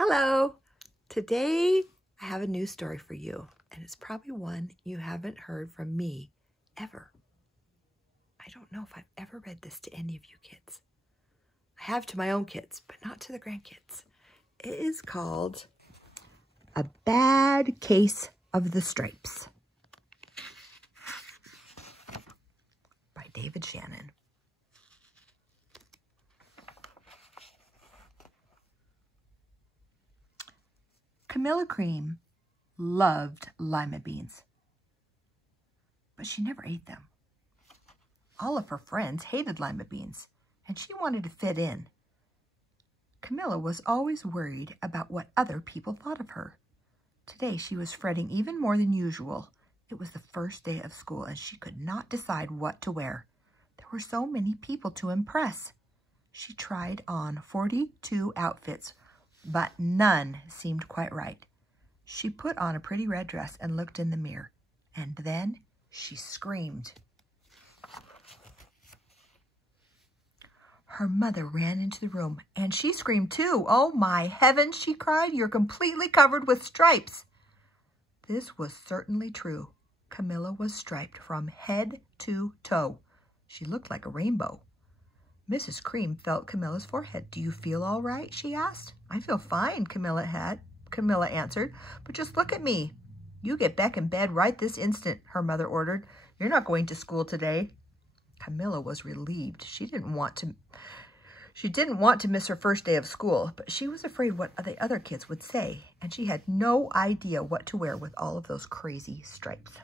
Hello! Today I have a new story for you, and it's probably one you haven't heard from me ever. I don't know if I've ever read this to any of you kids. I have to my own kids, but not to the grandkids. It is called A Bad Case of the Stripes by David Shannon. Camilla Cream loved lima beans, but she never ate them. All of her friends hated lima beans, and she wanted to fit in. Camilla was always worried about what other people thought of her. Today she was fretting even more than usual. It was the first day of school, and she could not decide what to wear. There were so many people to impress. She tried on 42 outfits, but none seemed quite right. She put on a pretty red dress and looked in the mirror, and then she screamed. Her mother ran into the room, and she screamed too. "Oh my heavens," she cried, "you're completely covered with stripes." This was certainly true. Camilla was striped from head to toe. She looked like a rainbow. Mrs. Cream felt Camilla's forehead. "Do you feel all right?" she asked. "I feel fine," Camilla answered. "But just look at me." "You get back in bed right this instant," her mother ordered. "You're not going to school today." Camilla was relieved. She didn't want to miss her first day of school, but she was afraid what the other kids would say, and she had no idea what to wear with all of those crazy stripes.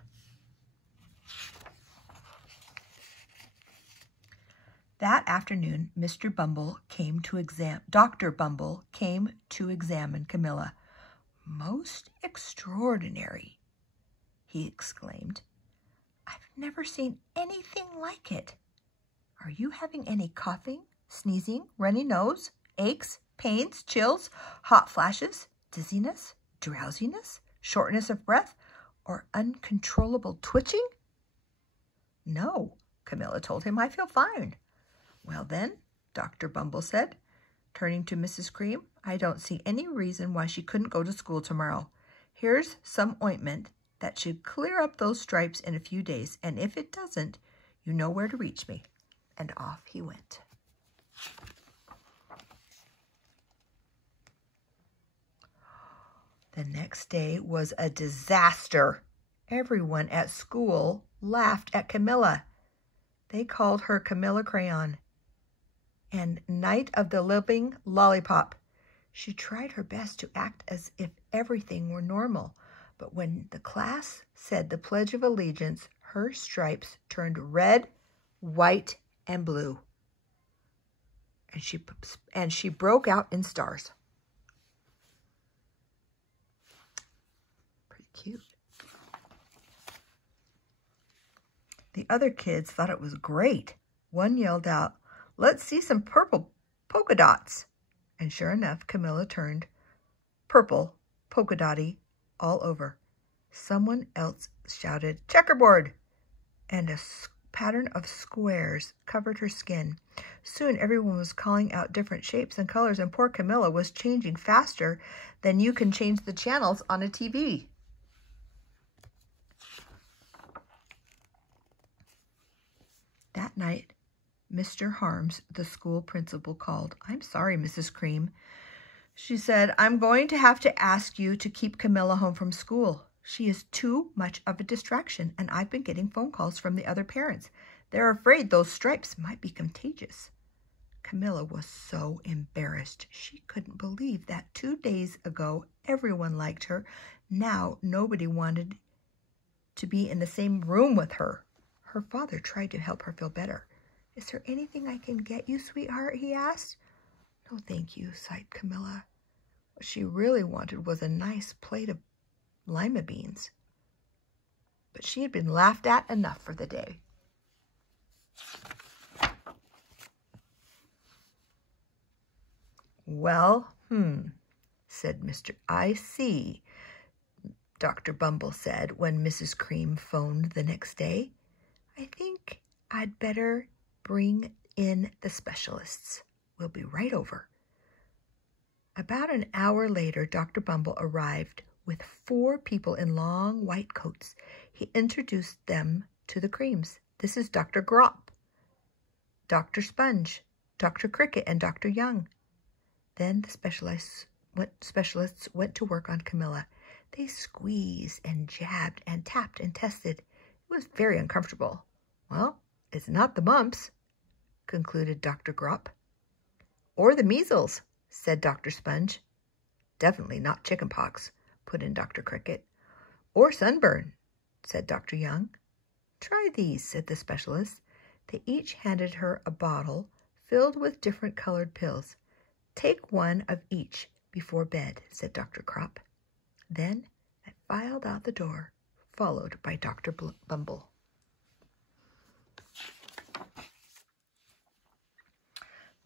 That afternoon, Dr. Bumble came to examine Camilla. "Most extraordinary," he exclaimed. "I've never seen anything like it. Are you having any coughing, sneezing, runny nose, aches, pains, chills, hot flashes, dizziness, drowsiness, shortness of breath, or uncontrollable twitching?" "No," Camilla told him. "I feel fine." "Well then," Dr. Bumble said, turning to Mrs. Cream, "I don't see any reason why she couldn't go to school tomorrow. Here's some ointment that should clear up those stripes in a few days, and if it doesn't, you know where to reach me." And off he went. The next day was a disaster. Everyone at school laughed at Camilla. They called her Camilla Crayon and Night of the Living Lollipop. She tried her best to act as if everything were normal, but when the class said the Pledge of Allegiance, her stripes turned red, white, and blue, and she broke out in stars. Pretty cute. The other kids thought it was great. One yelled out, "Let's see some purple polka dots." And sure enough, Camilla turned purple, polka dotty all over. Someone else shouted, "Checkerboard!" and a pattern of squares covered her skin. Soon everyone was calling out different shapes and colors, and poor Camilla was changing faster than you can change the channels on a TV. That night, Mr. Harms, the school principal, called. "I'm sorry, Mrs. Cream," she said. "I'm going to have to ask you to keep Camilla home from school. She is too much of a distraction, and I've been getting phone calls from the other parents. They're afraid those stripes might be contagious." Camilla was so embarrassed. She couldn't believe that 2 days ago everyone liked her. Now nobody wanted to be in the same room with her. Her father tried to help her feel better. "Is there anything I can get you, sweetheart?" he asked. "No, thank you," sighed Camilla. What she really wanted was a nice plate of lima beans. But she had been laughed at enough for the day. "Well, said Mr. "I see," Dr. Bumble said when Mrs. Cream phoned the next day. "I think I'd better bring in the specialists. We'll be right over." About an hour later, Dr. Bumble arrived with 4 people in long white coats. He introduced them to the Creams. This is Dr. Grop, Dr. Sponge, Dr. Cricket, and Dr. Young. Then the specialists went to work on Camilla. They squeezed and jabbed and tapped and tested. It was very uncomfortable. Well, it's not the mumps, concluded Dr. Grop. Or the measles, said Dr. Sponge. Definitely not chickenpox, put in Dr. Cricket. Or sunburn, said Dr. Young. Try these, said the specialist. They each handed her a bottle filled with different colored pills. Take one of each before bed, said Dr. Crop. Then I filed out the door, followed by Dr. Bumble.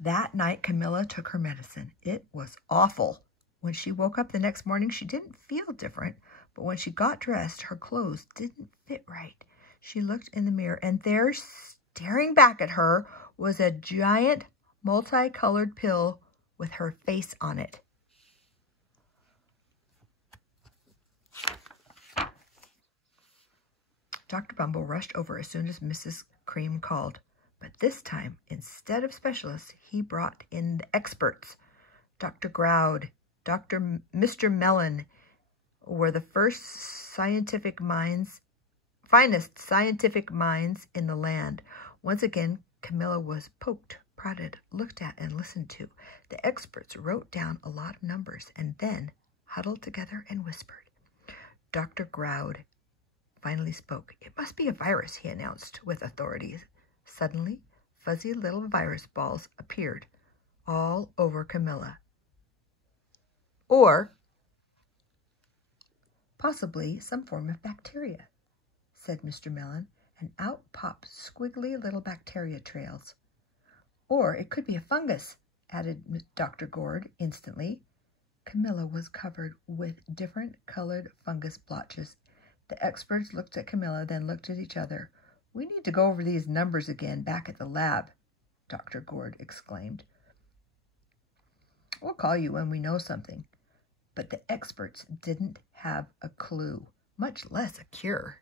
That night, Camilla took her medicine. It was awful. When she woke up the next morning, she didn't feel different, but when she got dressed, her clothes didn't fit right. She looked in the mirror, and there, staring back at her, was a giant multicolored pill with her face on it. Dr. Bumble rushed over as soon as Mrs. Cream called. But this time, instead of specialists, he brought in the experts. Dr. Groud, Mr. Mellon were the finest scientific minds in the land. Once again, Camilla was poked, prodded, looked at, and listened to. The experts wrote down a lot of numbers and then huddled together and whispered. Dr. Groud finally spoke. It must be a virus, he announced with authority. Suddenly, fuzzy little virus balls appeared all over Camilla. Or possibly some form of bacteria, said Mr. Mellon, and out popped squiggly little bacteria trails. Or it could be a fungus, added Dr. Gord instantly. Camilla was covered with different colored fungus blotches. The experts looked at Camilla, then looked at each other. We need to go over these numbers again back at the lab, Dr. Gord exclaimed. We'll call you when we know something. But the experts didn't have a clue, much less a cure.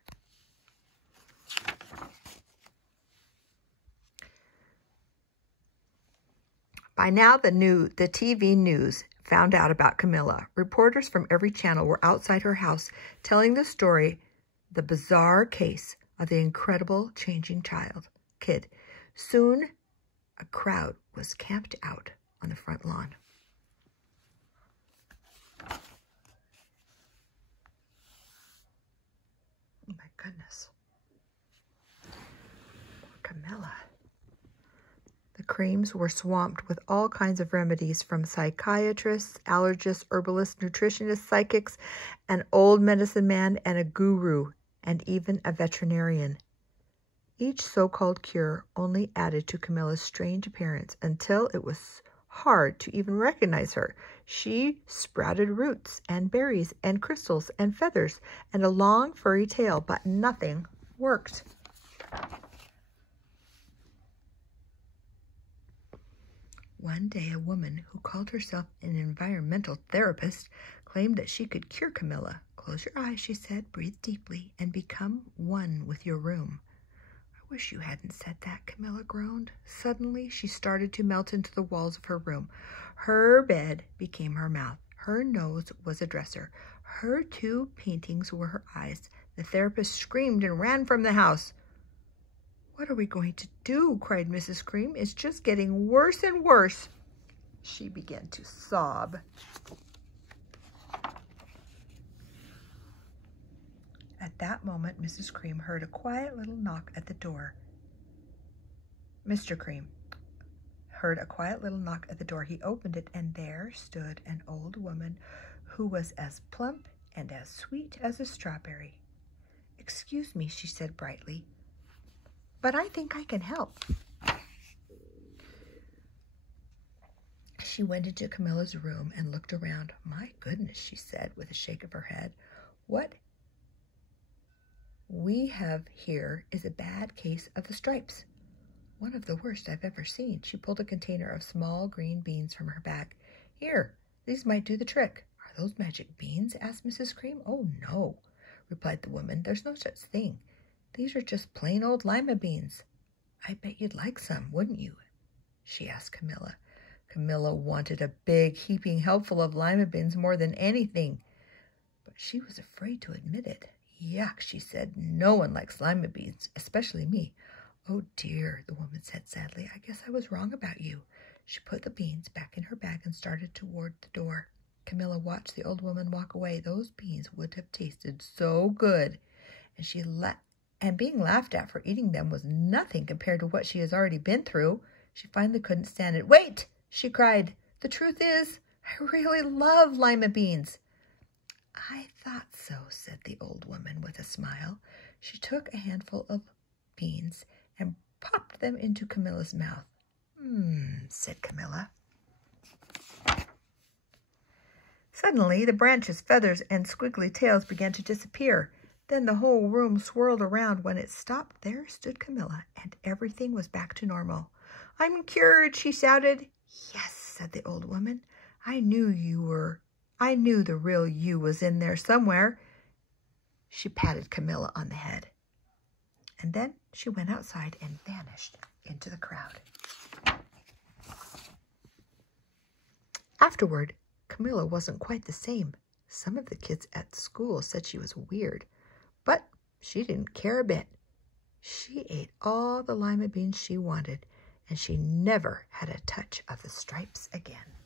By now, the TV news found out about Camilla. Reporters from every channel were outside her house telling the story, the bizarre case of the incredible changing kid. Soon, a crowd was camped out on the front lawn. Oh my goodness. Poor Camilla. The Creams were swamped with all kinds of remedies from psychiatrists, allergists, herbalists, nutritionists, psychics, an old medicine man, and a guru, and even a veterinarian. Each so-called cure only added to Camilla's strange appearance until it was hard to even recognize her. She sprouted roots and berries and crystals and feathers and a long furry tail, but nothing worked. One day, a woman who called herself an environmental therapist claimed that she could cure Camilla. Close your eyes, she said, breathe deeply, and become one with your room. I wish you hadn't said that, Camilla groaned. Suddenly, she started to melt into the walls of her room. Her bed became her mouth. Her nose was a dresser. Her 2 paintings were her eyes. The therapist screamed and ran from the house. What are we going to do? Cried Mrs. Cream. It's just getting worse and worse. She began to sob. At that moment, Mrs. Cream heard a quiet little knock at the door. Mr. Cream heard a quiet little knock at the door. He opened it, and there stood an old woman who was as plump and as sweet as a strawberry. Excuse me, she said brightly, but I think I can help. She went into Camilla's room and looked around. My goodness, she said with a shake of her head. What we have here is a bad case of the stripes. One of the worst I've ever seen. She pulled a container of small green beans from her bag. Here, These might do the trick." "Are those magic beans?" asked Mrs. Cream. "Oh, no," replied the woman. "There's no such thing. These are just plain old lima beans." "I bet you'd like some, wouldn't you?" she asked Camilla. Camilla wanted a big, heaping helpful of lima beans more than anything, but she was afraid to admit it. "Yuck," she said. "No one likes lima beans, especially me." "Oh, dear," the woman said sadly. "I guess I was wrong about you." She put the beans back in her bag and started toward the door. Camilla watched the old woman walk away. Those beans would have tasted so good, and being laughed at for eating them was nothing compared to what she has already been through. She finally couldn't stand it. "Wait!" she cried. "The truth is, I really love lima beans." "I thought so," said the old woman with a smile. She took a handful of beans and popped them into Camilla's mouth. Said Camilla. Suddenly, the branches, feathers, and squiggly tails began to disappear. Then the whole room swirled around. When it stopped, there stood Camilla, and everything was back to normal. "I'm cured," she shouted. "Yes," said the old woman. I knew the real you was in there somewhere." She patted Camilla on the head. And then she went outside and vanished into the crowd. Afterward, Camilla wasn't quite the same. Some of the kids at school said she was weird, but she didn't care a bit. She ate all the lima beans she wanted, and she never had a touch of the stripes again.